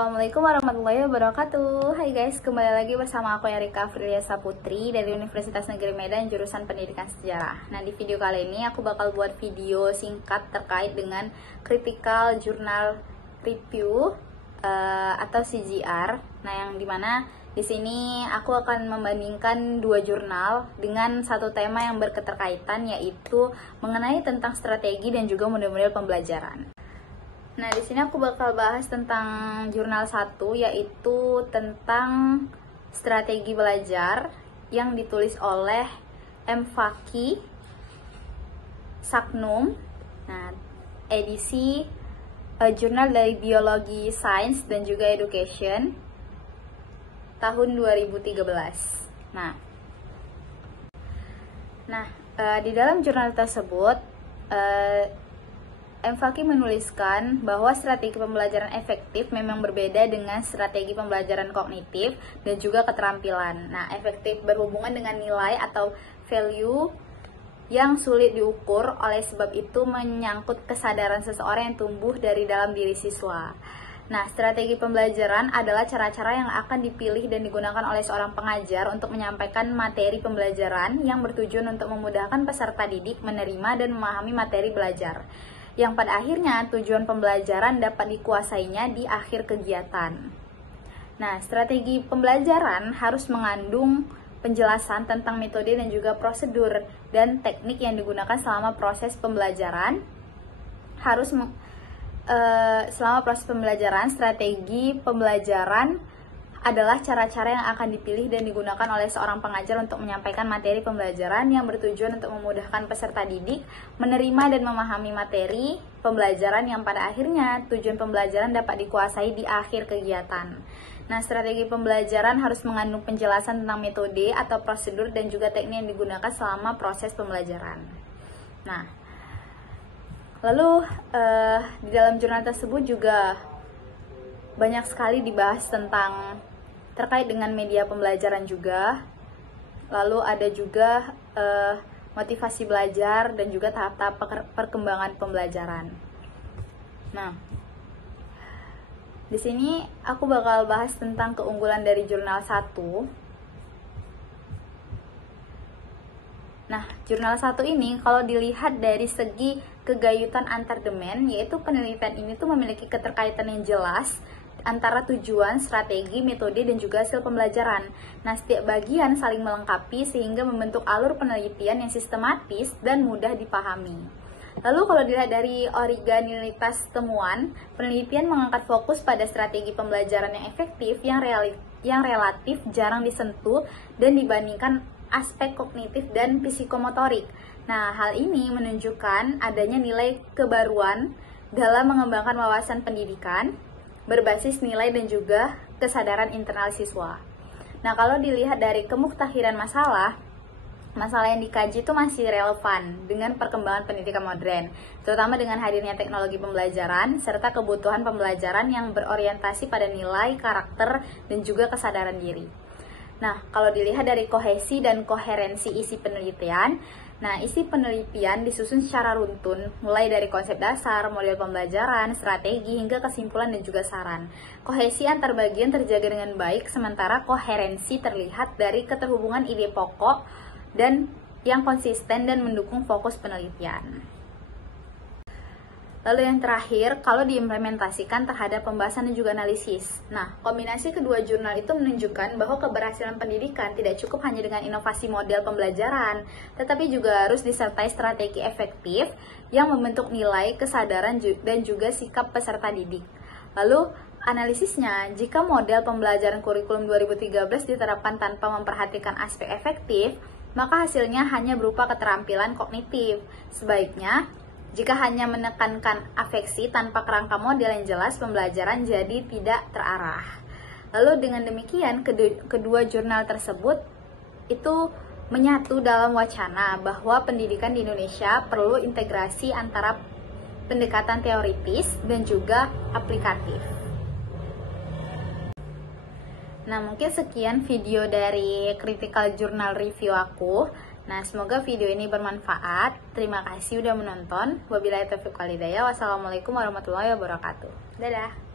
Assalamualaikum warahmatullahi wabarakatuh. Hai guys, kembali lagi bersama aku Erika Afrilia Saputri dari Universitas Negeri Medan jurusan Pendidikan Sejarah. Nah, di video kali ini aku bakal buat video singkat terkait dengan Critical Journal Review atau CJR. Nah, yang dimana di sini aku akan membandingkan dua jurnal dengan satu tema yang berketerkaitan, yaitu mengenai tentang strategi dan juga model-model pembelajaran. Nah, di sini aku bakal bahas tentang jurnal 1, yaitu tentang strategi belajar yang ditulis oleh M. Fakih, Saknum. Nah, edisi jurnal dari Biologi, Sains, dan juga Education tahun 2013. Nah, di dalam jurnal tersebut M. Fakih menuliskan bahwa strategi pembelajaran efektif memang berbeda dengan strategi pembelajaran kognitif dan juga keterampilan. Nah, efektif berhubungan dengan nilai atau value yang sulit diukur, oleh sebab itu menyangkut kesadaran seseorang yang tumbuh dari dalam diri siswa. Nah, strategi pembelajaran adalah cara-cara yang akan dipilih dan digunakan oleh seorang pengajar untuk menyampaikan materi pembelajaran yang bertujuan untuk memudahkan peserta didik menerima dan memahami materi belajar, yang pada akhirnya tujuan pembelajaran dapat dikuasainya di akhir kegiatan. Nah, strategi pembelajaran harus mengandung penjelasan tentang metode dan juga prosedur dan teknik yang digunakan selama proses pembelajaran. Selama proses pembelajaran, strategi pembelajaran adalah cara-cara yang akan dipilih dan digunakan oleh seorang pengajar untuk menyampaikan materi pembelajaran yang bertujuan untuk memudahkan peserta didik menerima dan memahami materi pembelajaran yang pada akhirnya tujuan pembelajaran dapat dikuasai di akhir kegiatan. Nah, strategi pembelajaran harus mengandung penjelasan tentang metode atau prosedur dan juga teknik yang digunakan selama proses pembelajaran. Nah, lalu di dalam jurnal tersebut juga banyak sekali dibahas tentang terkait dengan media pembelajaran juga. Lalu ada juga motivasi belajar dan juga tahap-tahap perkembangan pembelajaran. Nah, di sini aku bakal bahas tentang keunggulan dari jurnal 1. Nah, jurnal 1 ini kalau dilihat dari segi kegayutan antar domain, yaitu penelitian ini tuh memiliki keterkaitan yang jelas antara tujuan, strategi, metode, dan juga hasil pembelajaran. Nah, setiap bagian saling melengkapi sehingga membentuk alur penelitian yang sistematis dan mudah dipahami. Lalu kalau dilihat dari originalitas temuan, penelitian mengangkat fokus pada strategi pembelajaran yang efektif yang relatif jarang disentuh dan dibandingkan aspek kognitif dan psikomotorik. Nah, hal ini menunjukkan adanya nilai kebaruan dalam mengembangkan wawasan pendidikan berbasis nilai dan juga kesadaran internal siswa. Nah, kalau dilihat dari kemuktahiran masalah yang dikaji itu masih relevan dengan perkembangan pendidikan modern, terutama dengan hadirnya teknologi pembelajaran serta kebutuhan pembelajaran yang berorientasi pada nilai, karakter, dan juga kesadaran diri. Nah, kalau dilihat dari kohesi dan koherensi isi penelitian, nah, isi penelitian disusun secara runtun, mulai dari konsep dasar, model pembelajaran, strategi, hingga kesimpulan dan juga saran. Kohesi antar bagian terjaga dengan baik, sementara koherensi terlihat dari keterhubungan ide pokok dan yang konsisten dan mendukung fokus penelitian. Lalu yang terakhir, kalau diimplementasikan terhadap pembahasan dan juga analisis. Nah, kombinasi kedua jurnal itu menunjukkan bahwa keberhasilan pendidikan tidak cukup hanya dengan inovasi model pembelajaran, tetapi juga harus disertai strategi efektif yang membentuk nilai, kesadaran, dan juga sikap peserta didik. Lalu, analisisnya, jika model pembelajaran kurikulum 2013 diterapkan tanpa memperhatikan aspek efektif, maka hasilnya hanya berupa keterampilan kognitif. Sebaiknya, jika hanya menekankan afeksi tanpa kerangka model yang jelas, pembelajaran jadi tidak terarah. Lalu dengan demikian, kedua jurnal tersebut itu menyatu dalam wacana bahwa pendidikan di Indonesia perlu integrasi antara pendekatan teoritis dan juga aplikatif. Nah, mungkin sekian video dari Critical Journal Review aku. Nah, semoga video ini bermanfaat. Terima kasih udah menonton. Wabillahi taufiq wal hidayah. Wassalamualaikum warahmatullahi wabarakatuh. Dadah.